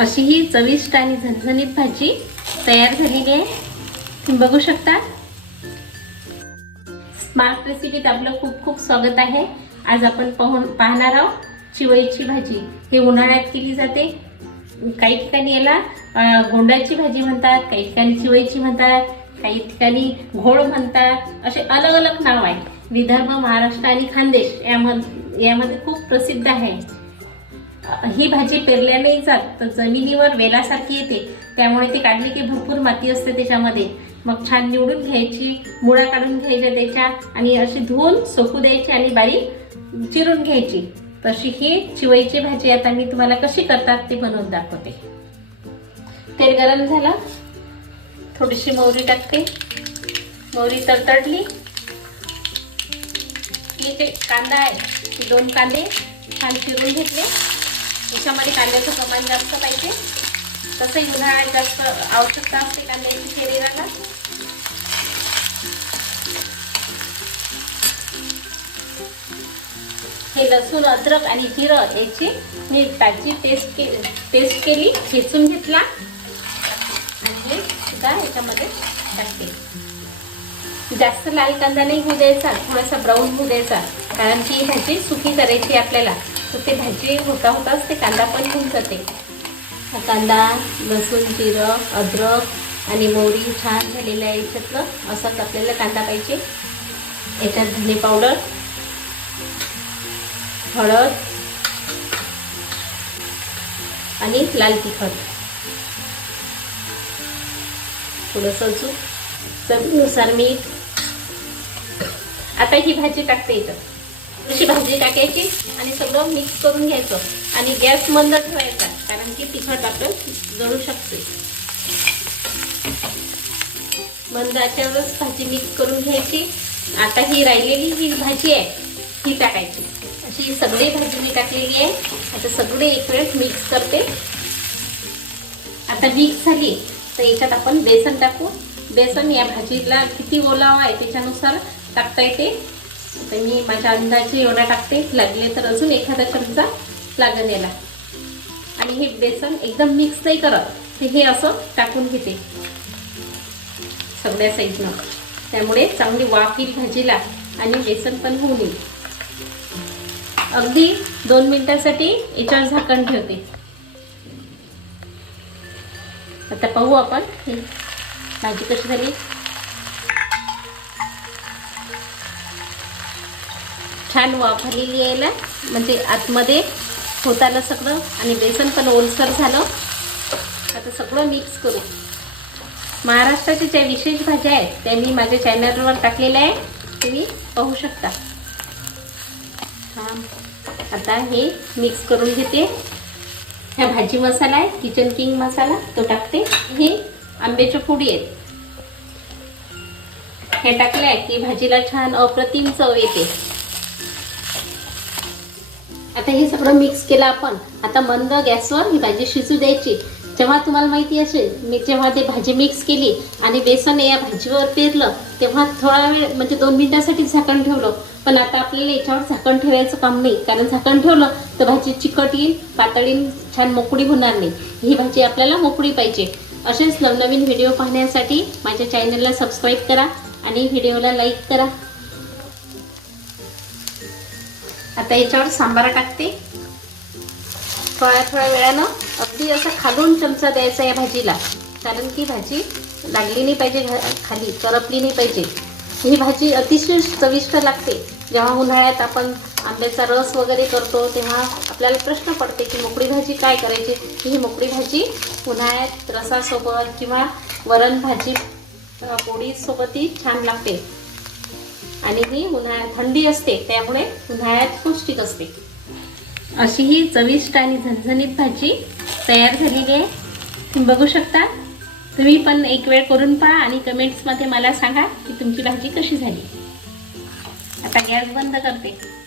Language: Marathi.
अशी ही चविष्ट आणि झणझणीत भाजी तयार झालेली आहे. तुम्ही बघू शकता. स्मार्ट रेसिपीत आपलं खूप खूप स्वागत आहे. आज आपण पाहून पाहणार आहोत चिवईची भाजी. हे उन्हाळ्यात केली जाते. काही ठिकाणी याला गोंडाची भाजी म्हणतात काही ठिकाणी चिवळीची म्हणतात काही ठिकाणी घोळ म्हणतात. असे अलग अलग नाव आहे विदर्भ महाराष्ट्र आणि खानदेश यामध्ये यामध्ये खूप प्रसिद्ध आहे. ही भाजी पेरल्याने जात तर जमिनीवर वेलासारखी येते. त्यामुळे ती काढली की भरपूर माती असते त्याच्यामध्ये. मग छान निवडून घ्यायची मुळा काढून घ्यायच्या त्याच्या आणि अशी धुवून सोकू द्यायची आणि बारीक चिरून घ्यायची. तशी ही चिवईची भाजी आता मी तुम्हाला कशी करतात ते बनवून दाखवते. तेल गरम झालं. थोडीशी मोहरी टाकते. मोहरी तडतडली. हे जे कांदा आहे दोन कांदे छान चिरून घेतले. याच्यामध्ये कांद्याचं प्रमाण जास्त पाहिजे. तसंही उन्हाळ्यात जास्त आवश्यकता असते कांद्याची शरीराला. हे लसूण अद्रक आणि जिरं याची मी ताजी पेस्ट के पेस्ट केली ठेचून घेतला. आणि हे सुद्धा याच्यामध्ये टाकते. जास्त लाल कांदा नाही होऊ द्यायचा थोडासा ब्राऊन होऊ द्यायचा कारण की ह्याची भाजी सुकी करायची आपल्याला. तर ते भाजी होता होताच ते कांदा पण होऊन जाते. हा कांदा लसूण जिरं अद्रक आणि मोहरी छान झालेलं आहे याच्यातलं. असाच आपल्याला कांदा पाहिजे. याच्यात धने पावडर हळद आणि लाल तिखट. थोडंसं अजून चवीनुसार मीठ. आता ही भाजी टाकते इथं. थोडीशी भाजी टाकायची आणि सगळं मिक्स करून घ्यायचं आणि गॅस मंद ठेवायचा कारण की तिखट आपलं जळू शकते. मंद आच्यावरच भाजी मिक्स करून घ्यायची. आता ही राहिलेली ही भाजी आहे ही टाकायची. अशी सगळी भाजी मी टाकलेली आहे. आता सगळे एक वेळ मिक्स करते. आता मिक्स झाली तर याच्यात आपण बेसन टाकू. बेसन या भाजीला किती ओलावा आहे त्याच्यानुसार टाकता येते. तर मी माझ्या अंदाजे एवढा टाकते. लागले तर अजून एखादा चमचा लागण याला. आणि हे बेसन एकदम मिक्स नाही करत. ते हे असं टाकून घेते. सगळ्या साईडनं त्यामुळे चांगली वाफ येईल भाजीला आणि बेसन पण होऊ नये. अगदी दोन मिनिटासाठी याच्यावर झाकण ठेवते. आता पाहू आपण. ही भाजी कशी झाली? छान वापरलेली यायला. म्हणजे आतमध्ये होत आलं सगळं आणि बेसन पण ओलसर झालं. आता सगळं मिक्स करू. महाराष्ट्राच्या ज्या विशेष भाज्या आहेत त्या मी माझ्या चॅनलवर टाकलेल्या आहे तुम्ही पाहू शकता. हां आता हे मिक्स करून घेते. ह्या भाजी मसाला आहे किचन किंग मसाला. तो टाकते. हे आंब्याच्या पुडी आहेत. हे टाकले की भाजीला छान अप्रतिम चव येते. आता हे सगळं मिक्स केलं आपण. आता मंद गॅसवर ही भाजी शिजू द्यायची. जेव्हा तुम्हाला माहिती असेल मी जेव्हा ते भाजी मिक्स केली आणि बेसन या भाजीवर पेरलं तेव्हा थोडा वेळ म्हणजे दोन मिनिटासाठी झाकण ठेवलं. पण आता आपल्याला याच्यावर झाकण ठेवायचं काम नाही. कारण झाकण ठेवलं तर भाजी चिकट येईल पातळी छान मोकळी होणार नाही. ही भाजी आपल्याला मोकळी पाहिजे. असेच नवनवीन व्हिडिओ पाहण्यासाठी माझ्या चॅनलला सबस्क्राईब करा आणि व्हिडिओला लाईक करा. आता याच्यावर सांबार टाकते. थोड्या थोड्या वेळानं अगदी असं खालून चमचा द्यायचा या भाजीला. कारण की भाजी लागली नाही पाहिजे घ- खाली करपली नाही पाहिजे. ही भाजी अतिशय चविष्ट लागते. जेव्हा उन्हाळ्यात आपण आंब्याचा रस वगैरे करतो तेव्हा आपल्याला प्रश्न पडते की मोकळी भाजी काय करायची? ही मोकळी भाजी उन्हाळ्यात रसासोबत किंवा वरण भाजी पोळीसोबतही छान लागते. आणि ही उन्हाळ्यात थंडी असते त्यामुळे उन्हाळ्यात पौष्टिक असते. अशी ही चविष्ट आणि झणझणीत भाजी तयार झालेली आहे. तुम्ही बघू शकता. तुम्ही पण एक वेळ करून पहा आणि कमेंट्समध्ये मला सांगा की तुमची भाजी कशी झाली. आता गॅस बंद करते.